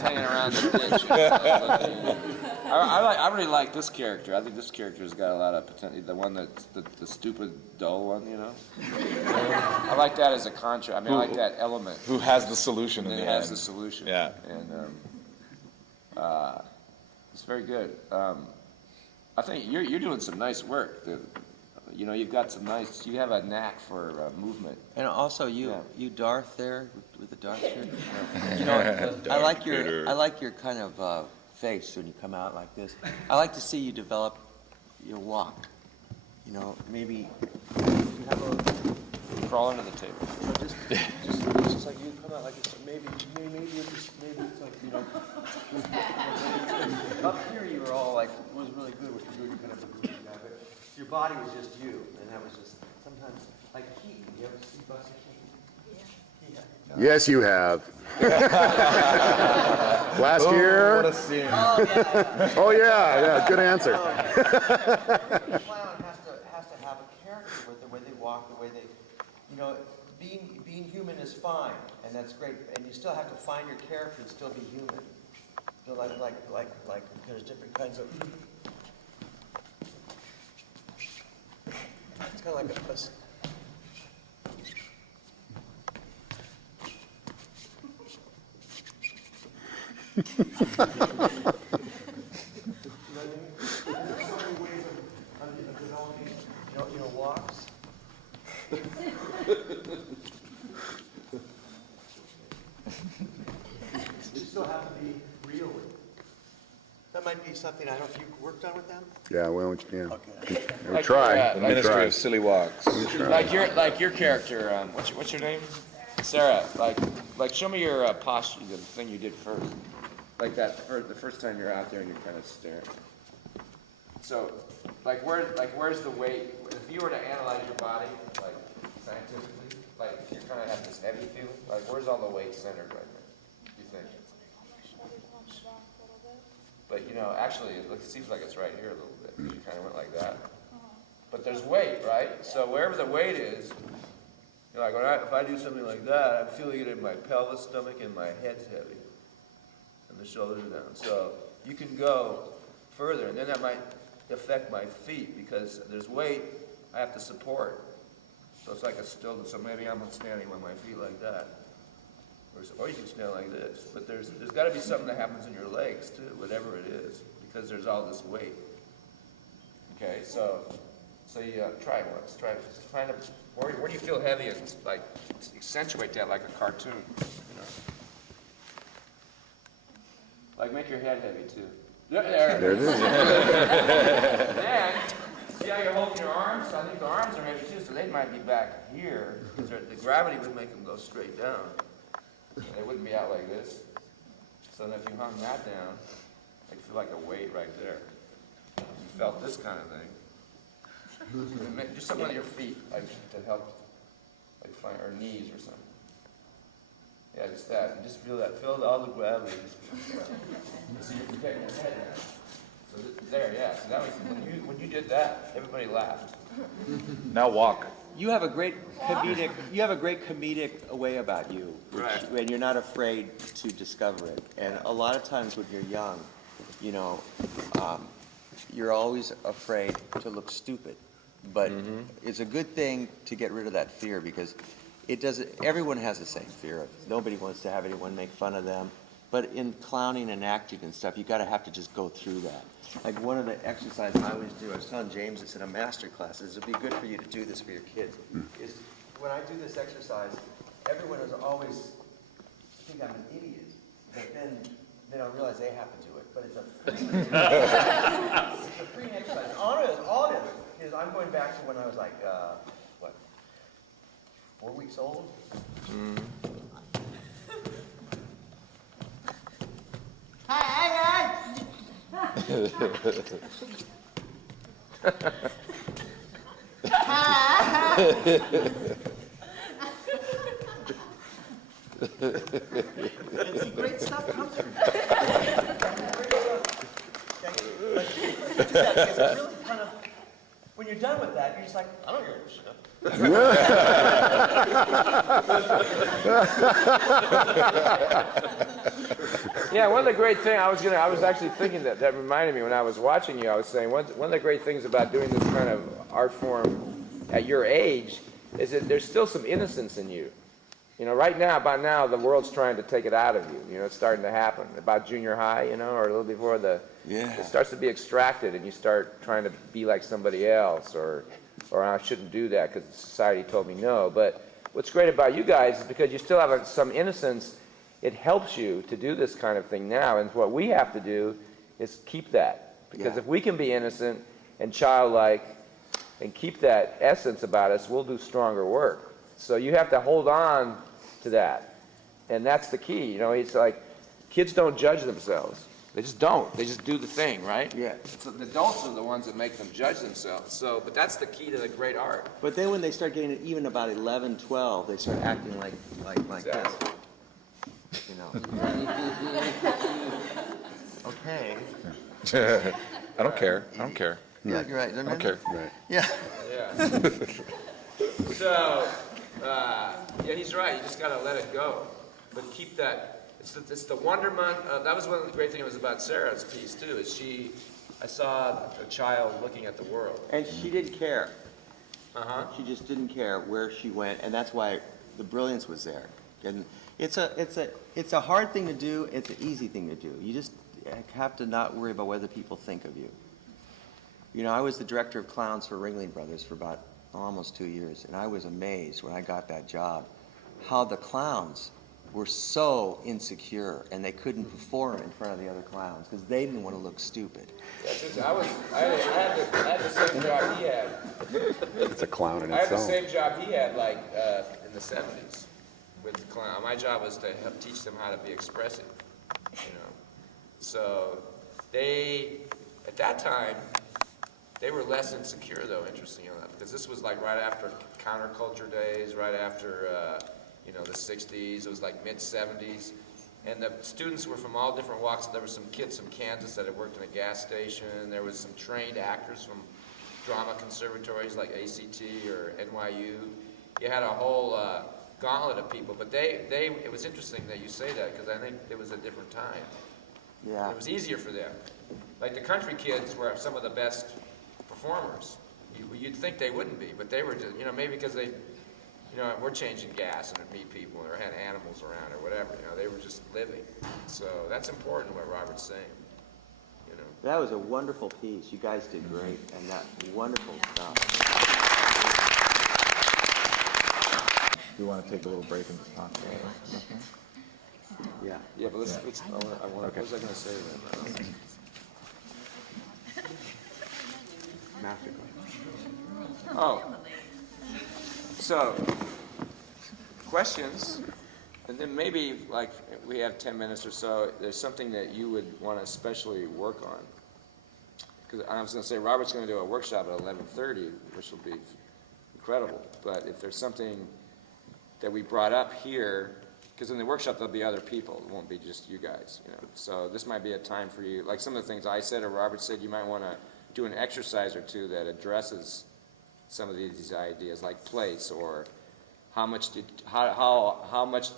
hanging around the ditch. I really like this character. I think this character's got a lot of potential. The one that's the stupid, dull one, you know? I like that as a contrast. I mean, I like that element. Who has the solution and in the has end. the solution. Yeah. And it's very good. I think you're doing some nice work. You know, you've got some nice. You have a knack for movement. And also, you Darth there with the Darth shirt. You know, I like your kind of face when you come out like this. I like to see you develop your walk. You know, maybe you have a crawl under the table. Just like you come out like this. Maybe it's like, you know. Up here you were all like, it was really good what you were doing. You kind of a groovy guy, but your body was just you, and that was just sometimes like Keaton. You ever see Buster Keaton? Yeah. Yes, you have. Last year. What a scene. Oh yeah, good answer. Every clown has to have a character with the way they walk, the way they, you know, being human is fine, and that's great, and you still have to find your character and still be human. So like there's different kinds of. It's kind of like a. You know, walks. You still have to be real with it. That might be something, I don't know if you worked on with them? Yeah, well, yeah. Okay. We try. The We Ministry try. of Silly Walks. Like your character. What's your name? Sarah. Like show me your posture. The thing you did first. Like that. The first time you're out there and you're kind of staring. So, where's the weight? If you were to analyze your body, like scientifically, like if you kind of have this heavy feeling, like where's all the weight centered right now? You think? But you know, actually, it seems like it's right here a little bit. You kind of went like that. But there's weight, right? So wherever the weight is, you're like, if I do something like that, I'm feeling it in my pelvis, stomach, and my head's heavy, and the shoulders are down. So you can go further, and then that might affect my feet because there's weight I have to support. So it's like a still. So maybe I'm standing on my feet like that. Or you can stand like this, but there's got to be something that happens in your legs too, whatever it is, because there's all this weight. Okay, so you try it once. Try find where do you feel heavy and like accentuate that like a cartoon, you know? Like make your head heavy too. There There it is. Then see how you're holding your arms? I think the arms are heavy too, so they might be back here because the gravity would make them go straight down. They wouldn't be out like this. So then if you hung that down, it'd feel like a weight right there. You felt this kind of thing. Just something on your feet, like to help, like find, or knees or something. Yeah, just that. And just feel that. Feel all the gravity. So you're getting your head down. So there, yeah. So that was when you did that, everybody laughed. Now walk. You have a great comedic way about you, and you're not afraid to discover it. And a lot of times when you're young, you know, you're always afraid to look stupid. But it's a good thing to get rid of that fear because it doesn't. Everyone has the same fear. Nobody wants to have anyone make fun of them. But in clowning and acting and stuff, you have to just go through that. Like one of the exercises I always do, I was telling James this in a master class, is it'd be good for you to do this for your kids. Is when I do this exercise, everyone is always think I'm an idiot, but then I realize they have to do it. But it's a free, it's a free exercise. All it is I'm going back to when I was like 4 weeks old. Hi. It's great stuff comes from that. It's really kind of, when you're done with that, you're just like, I don't hear this shit. Yeah, one of the great things, I was actually thinking that reminded me when I was watching you, I was saying, one of the great things about doing this kind of art form at your age is that there's still some innocence in you. You know, right now, about now, the world's trying to take it out of you. You know, it's starting to happen. About junior high, you know, or a little before it starts to be extracted and you start trying to be like somebody else, or I shouldn't do that because society told me no. But what's great about you guys is because you still have some innocence, it helps you to do this kind of thing now. And what we have to do is keep that. Because if we can be innocent and childlike and keep that essence about us, we'll do stronger work. So you have to hold on to that. And that's the key. You know, it's like kids don't judge themselves. They just don't. They just do the thing, right? Yeah. So the adults are the ones that make them judge themselves. So, but that's the key to the great art. But then when they start getting even about 11, 12, they start acting like Exactly. this. You know. Okay. I don't care. I don't care. Yeah, you're right. I don't care. Right. Yeah. Yeah. So, yeah, he's right. You just got to let it go. But keep that. It's the wonderment. That was one of the great things about Sarah's piece, too, is I saw a child looking at the world. And she didn't care. Uh-huh. She just didn't care where she went, and that's why the brilliance was there. And it's a hard thing to do. It's an easy thing to do. You just have to not worry about whether people think of you. You know, I was the director of clowns for Ringling Brothers for about almost 2 years, and I was amazed when I got that job how the clowns were so insecure and they couldn't perform in front of the other clowns because they didn't want to look stupid. I had the same job he had. It's a clown in I had the itself. same job he had, like, in the 70s with the clown. My job was to help teach them how to be expressive, you know. So at that time, they were less insecure, though, interestingly enough, because this was like right after counterculture days, right after, you know, the 60s. It was like mid-70s. And the students were from all different walks. There were some kids from Kansas that had worked in a gas station. There was some trained actors from drama conservatories like ACT or NYU. You had a whole gauntlet of people. But it was interesting that you say that, because I think it was a different time. Yeah. It was easier for them. Like the country kids were some of the best performers. You'd think they wouldn't be, but they were just, you know, maybe because they, you know, we're changing gas and meet people or had animals around or whatever, you know, they were just living. So that's important what Robert's saying, you know. That was a wonderful piece. You guys did great, and that wonderful stuff. Do you want to take a little break and just talk about it? Yeah. Yeah, but let's what was I going to say then? Oh, so questions, and then maybe like we have 10 minutes or so. There's something that you would want to especially work on, because I was going to say Robert's going to do a workshop at 11:30, which will be incredible. But if there's something that we brought up here, because in the workshop there'll be other people, it won't be just you guys, you know. So this might be a time for you, like some of the things I said or Robert said, you might want to do an exercise or two that addresses some of these ideas, like place, or how much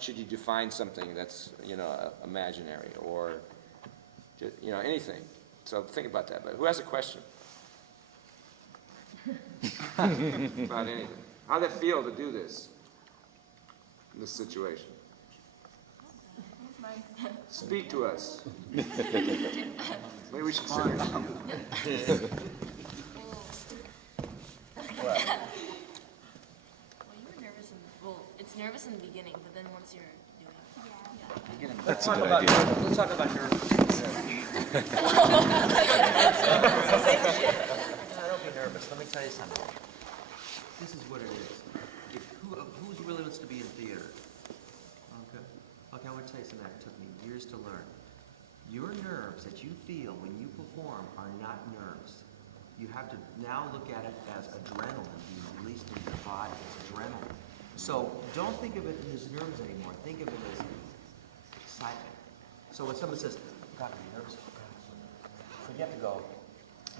should you define something that's, you know, imaginary, or just, you know, anything. So think about that. But who has a question about anything? How'd it feel to do this in this situation? Speak to us. Maybe we should sit here. Well, you were nervous it's nervous in the beginning, but then once you're doing it. Let's talk about nerves. No, don't be nervous. Let me tell you something. This is what it is. Who really wants to be in theater? Okay, I want to tell you something that took me years to learn. Your nerves that you feel when you perform are not nerves. You have to now look at it as adrenaline being released into your body as adrenaline. So don't think of it as nerves anymore. Think of it as excitement. So when someone says, "God, are you nervous?" So you have to go,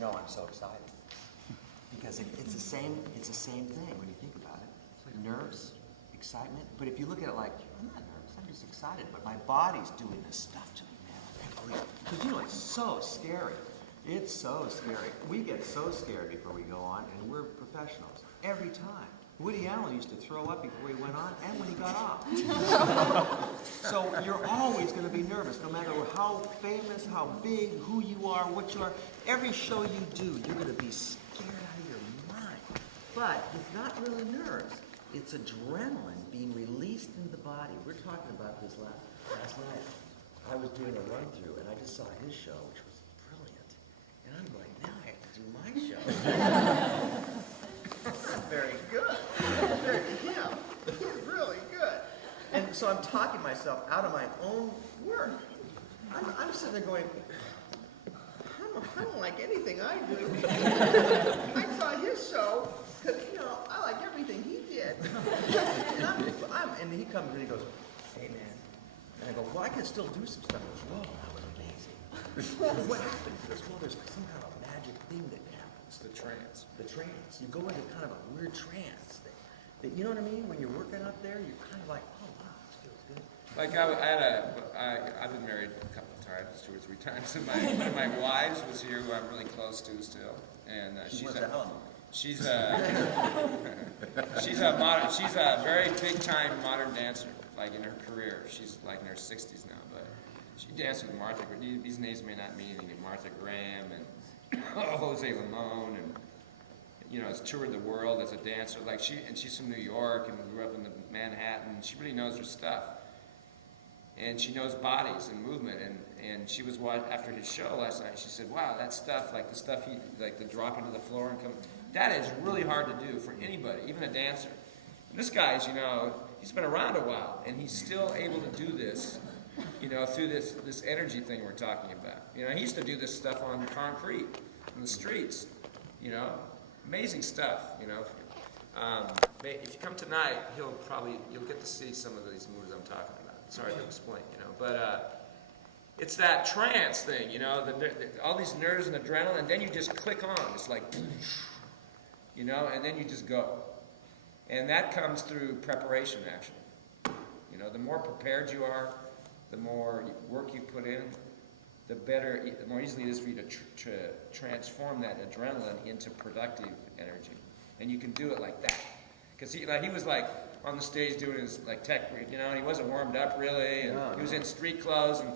"No, I'm so excited." Because it's the same thing when you think about it. It's like nerves, excitement. But if you look at it like, I'm not nervous, I'm just excited, but my body's doing this stuff to me, man. Because you know, it's so scary. It's so scary. We get so scared before we go on, and we're professionals every time. Woody Allen used to throw up before he went on and when he got off. So you're always going to be nervous, no matter how famous, how big, who you are, what you are. Every show you do, you're going to be scared out of your mind. But it's not really nerves. It's adrenaline being released into the body. We're talking about this last night. I was doing a run-through, and I just saw his show, which was brilliant. And I'm going, now I have to do my show. Very good. Compared to him, he's really good. And so I'm talking myself out of my own work. I'm sitting there going, I don't like anything I do. I saw his show, because, you know, I like everything he did. And he comes and he goes, hey, man. And I go, well, I can still do some stuff. He goes, whoa, that was amazing. What happened? He goes, well, there's some kind of magic thing that happens. It's the trance. The trance. You go into kind of a weird trance. That you know what I mean? When you're working up there, you're kind of like, oh, wow, this feels good. Like I've been married a couple of times, 2 or 3 times, and one of my wives was here, who I'm really close to still, and she's a very big time modern dancer, like in her career. She's like in her 60s now, but she danced with Martha. These names may not mean anything. Martha Graham and Jose Limon, and you know, has toured the world as a dancer. Like she's from New York and grew up in Manhattan. She really knows her stuff. And she knows bodies and movement, and she was after his show last night. She said, "Wow, that stuff, like the stuff like the drop into the floor and come, that is really hard to do for anybody, even a dancer." And this guy's, you know, he's been around a while, and he's still able to do this, you know, through this energy thing we're talking about. You know, he used to do this stuff on concrete, in the streets, you know, amazing stuff, you know. If you come tonight, you'll get to see some of these moves I'm talking about. Sorry to explain, you know, but it's that trance thing, you know, all these nerves and adrenaline, and then you just click on. It's like, you know, and then you just go. And that comes through preparation, actually. You know, the more prepared you are, the more work you put in, the more easily it is for you to transform that adrenaline into productive energy. And you can do it like that. Because he was like on the stage doing his like tech, you know, and he wasn't warmed up really, and he was in street clothes, and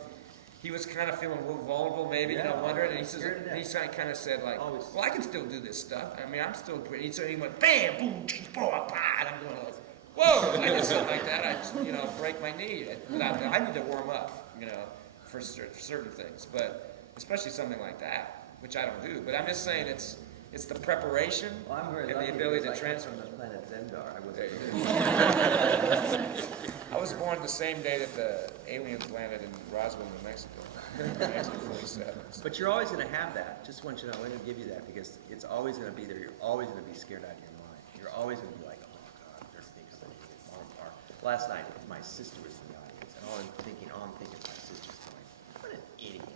he was kind of feeling a little vulnerable maybe, you know, wondering, and he kind of said like, well, I can still do this stuff. I mean, I'm still pretty. So he went bam, boom, boom, and I'm going like, whoa, if I did something like that, I'd, you know, break my knee. I need to warm up, you know, for certain things, but especially something like that, which I don't do. But I'm just saying it's the preparation and the ability to transform. From the planet Zendar. I was born the same day that the aliens landed in Roswell, New Mexico, 1947. But you're always going to have that. Just want you to know, I'm going to give you that because it's always going to be there. You're always going to be scared out of your mind. You're always going to be like, oh God, there's things that are going to fall apart. Last night, my sister was in the audience, and all I'm thinking my sister's going, what an idiot.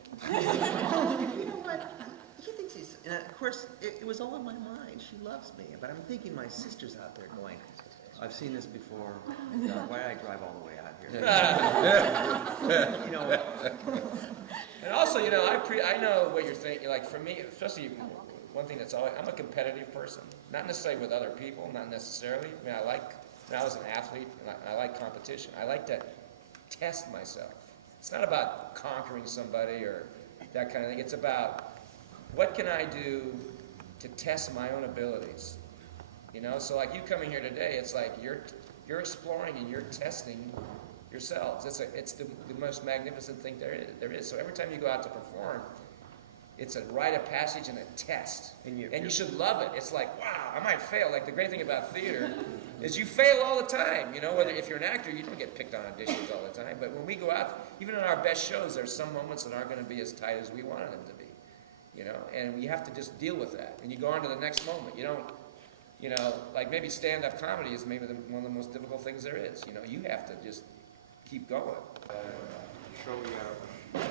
You know what? He thinks he's, and of course, it was all in my mind. She loves me, but I'm thinking my sister's out there going, I've seen this before. God, why did I drive all the way out here? You know. And also, you know, I know what you're thinking. Like for me, especially one thing that's always, I'm a competitive person. Not necessarily with other people, not necessarily. I mean, when I was an athlete, and I like competition. I like to test myself. It's not about conquering somebody or that kind of thing. It's about what can I do to test my own abilities? You know, so like you coming here today, it's like you're exploring and you're testing yourselves. It's the most magnificent thing there is. So every time you go out to perform, it's a rite of passage and a test. And you should love it. It's like, wow, I might fail. Like the great thing about theater is you fail all the time. You know, whether if you're an actor, you don't get picked on auditions all the time. But when we go out, even in our best shows, there's some moments that aren't going to be as tight as we wanted them to be. You know, and we have to just deal with that. And you go on to the next moment. You don't, you know, like maybe stand-up comedy is maybe one of the most difficult things there is. You know, you have to just keep going. Show we have